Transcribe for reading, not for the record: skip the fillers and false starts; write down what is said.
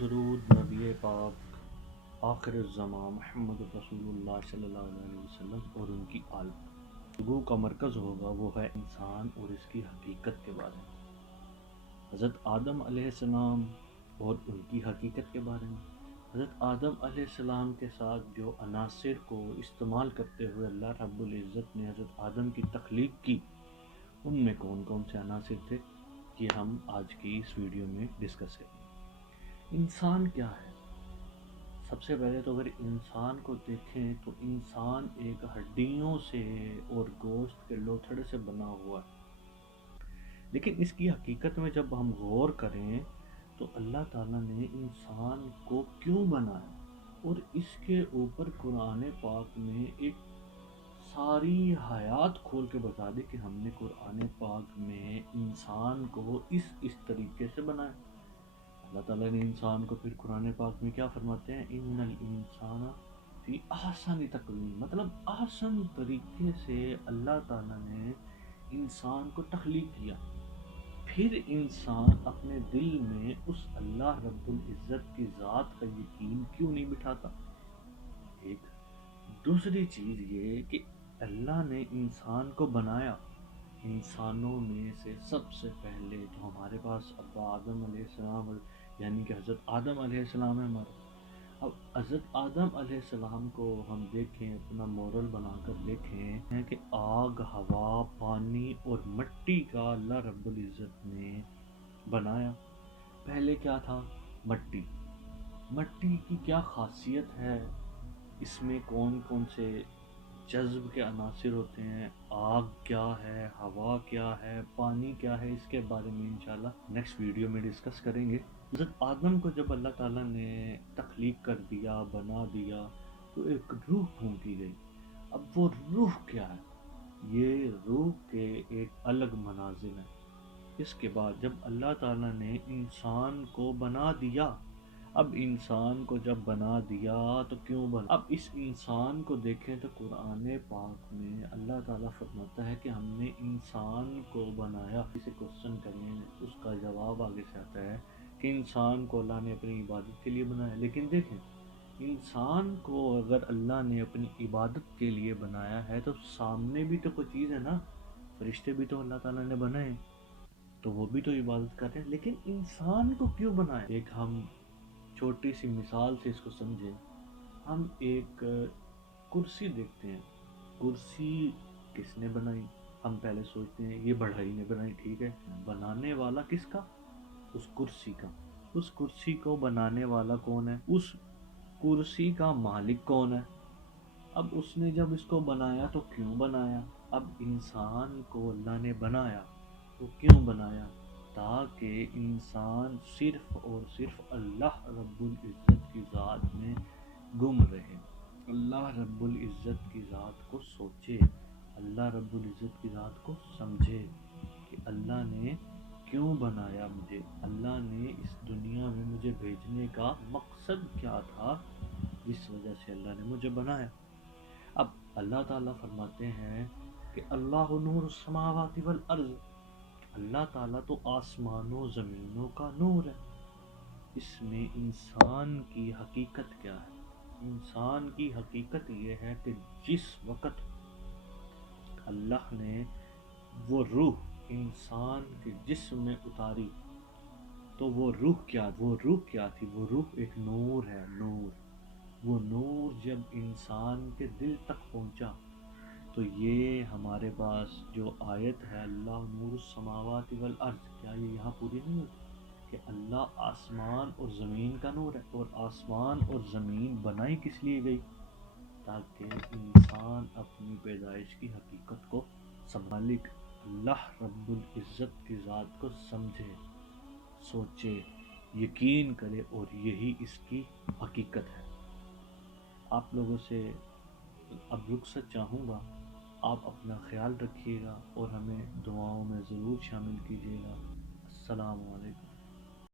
درود نبی پاک آخر الزمان محمد رسول اللہ صلی اللہ علیہ وسلم اور ان کی آل پر۔ گفتگو کا مرکز ہوگا وہ ہے انسان اور اس کی حقیقت کے بارے میں، حضرت آدم علیہ السلام اور ان کی حقیقت کے بارے میں، حضرت آدم علیہ السلام کے ساتھ جو عناصر کو استعمال کرتے ہوئے اللہ رب العزت نے حضرت آدم کی تخلیق کی، ان میں کون کون سے عناصر تھے، یہ ہم آج کی اس ویڈیو میں ڈسکس کریں گے۔ انسان کیا ہے؟ سب سے پہلے تو اگر انسان کو دیکھیں تو انسان ایک ہڈیوں سے اور گوشت کے لوتھڑے سے بنا ہوا ہے، لیکن اس کی حقیقت میں جب ہم غور کریں تو اللہ تعالیٰ نے انسان کو کیوں بنایا، اور اس کے اوپر قرآن پاک میں ایک ساری حیات کھول کے بتا دی کہ ہم نے قرآن پاک میں انسان کو اس طریقے سے بنایا۔ اللہ تعالیٰ نے انسان کو پھر قرآن پاک میں کیا فرماتے ہیں، ان الانسان فی احسن تقویم، مطلب احسن طریقے سے اللہ تعالیٰ نے انسان کو تخلیق کیا۔ پھر انسان اپنے دل میں اس اللہ رب العزت کی ذات کا یقین کیوں نہیں بٹھاتا؟ ایک دوسری چیز یہ کہ اللہ نے انسان کو بنایا، انسانوں میں سے سب سے پہلے تو ہمارے پاس ابا آدم علیہ السلام یعنی کہ حضرت آدم علیہ السلام ہے ہمارے۔ اب حضرت آدم علیہ السلام کو ہم دیکھیں، اپنا مورل بنا کر دیکھیں کہ آگ، ہوا، پانی اور مٹی کا اللہ رب العزت نے بنایا۔ پہلے کیا تھا؟ مٹی۔ مٹی کی کیا خاصیت ہے، اس میں کون کون سے جذب کے عناصر ہوتے ہیں، آگ کیا ہے، ہوا کیا ہے، پانی کیا ہے، اس کے بارے میں انشاءاللہ نیکسٹ ویڈیو میں ڈسکس کریں گے۔ حضرت آدم کو جب اللہ تعالیٰ نے تخلیق کر دیا، بنا دیا، تو ایک روح پھونکی گئی۔ اب وہ روح کیا ہے؟ یہ روح کے ایک الگ مناظر ہیں۔ اس کے بعد جب اللہ تعالیٰ نے انسان کو بنا دیا، اب انسان کو جب بنا دیا تو کیوں بنا؟ اب اس انسان کو دیکھیں تو قرآن پاک میں اللہ تعالیٰ فرماتا ہے کہ ہم نے انسان کو بنایا۔ اسے کوشچن کریں، اس کا جواب آگے سے آتا ہے کہ انسان کو اللہ نے اپنی عبادت کے لیے بنایا۔ لیکن دیکھیں، انسان کو اگر اللہ نے اپنی عبادت کے لیے بنایا ہے تو سامنے بھی تو کوئی چیز ہے نا، فرشتے بھی تو اللہ تعالیٰ نے بنائے، تو وہ بھی تو عبادت کر رہے ہیں، لیکن انسان کو کیوں بنایا؟ ایک ہم چھوٹی سی مثال سے اس کو سمجھیں۔ ہم ایک کرسی دیکھتے ہیں، کرسی کس نے بنائی؟ ہم پہلے سوچتے ہیں یہ بڑھئی نے بنائی، ٹھیک ہے، بنانے والا کس کا؟ اس کرسی کا۔ اس کرسی کو بنانے والا کون ہے؟ اس کرسی کا مالک کون ہے؟ اب اس نے جب اس کو بنایا تو کیوں بنایا؟ اب انسان کو اللہ نے بنایا تو کیوں بنایا؟ تاکہ انسان صرف اور صرف اللہ رب العزت کی ذات میں گم رہے، اللہ رب العزت کی ذات کو سوچے، اللہ رب العزت کی ذات کو سمجھے کہ اللہ نے کیوں بنایا مجھے، اللہ نے اس دنیا میں مجھے بھیجنے کا مقصد کیا تھا جس وجہ سے اللہ نے مجھے بنایا۔ اب اللہ تعالیٰ فرماتے ہیں کہ اللہ نور السماوات والارض، اللہ تعالیٰ تو آسمانوں زمینوں کا نور ہے۔ اس میں انسان کی حقیقت کیا ہے؟ انسان کی حقیقت یہ ہے کہ جس وقت اللہ نے وہ روح انسان کے جسم میں اتاری تو وہ روح کیا تھی؟ وہ روح ایک نور ہے، نور۔ وہ نور جب انسان کے دل تک پہنچا تو یہ ہمارے پاس جو آیت ہے اللہ نور السماوات والارض، کیا یہ یہاں پوری نہیں ہوتی کہ اللہ آسمان اور زمین کا نور ہے؟ اور آسمان اور زمین بنائی کس لیے گئی؟ تاکہ انسان اپنی پیدائش کی حقیقت کو مالک اللہ رب العزت کی ذات کو سمجھے، سوچے، یقین کرے، اور یہی اس کی حقیقت ہے۔ آپ لوگوں سے اب رخصت چاہوں گا، آپ اپنا خیال رکھیے گا اور ہمیں دعاؤں میں ضرور شامل کیجیے گا۔ السلام علیکم۔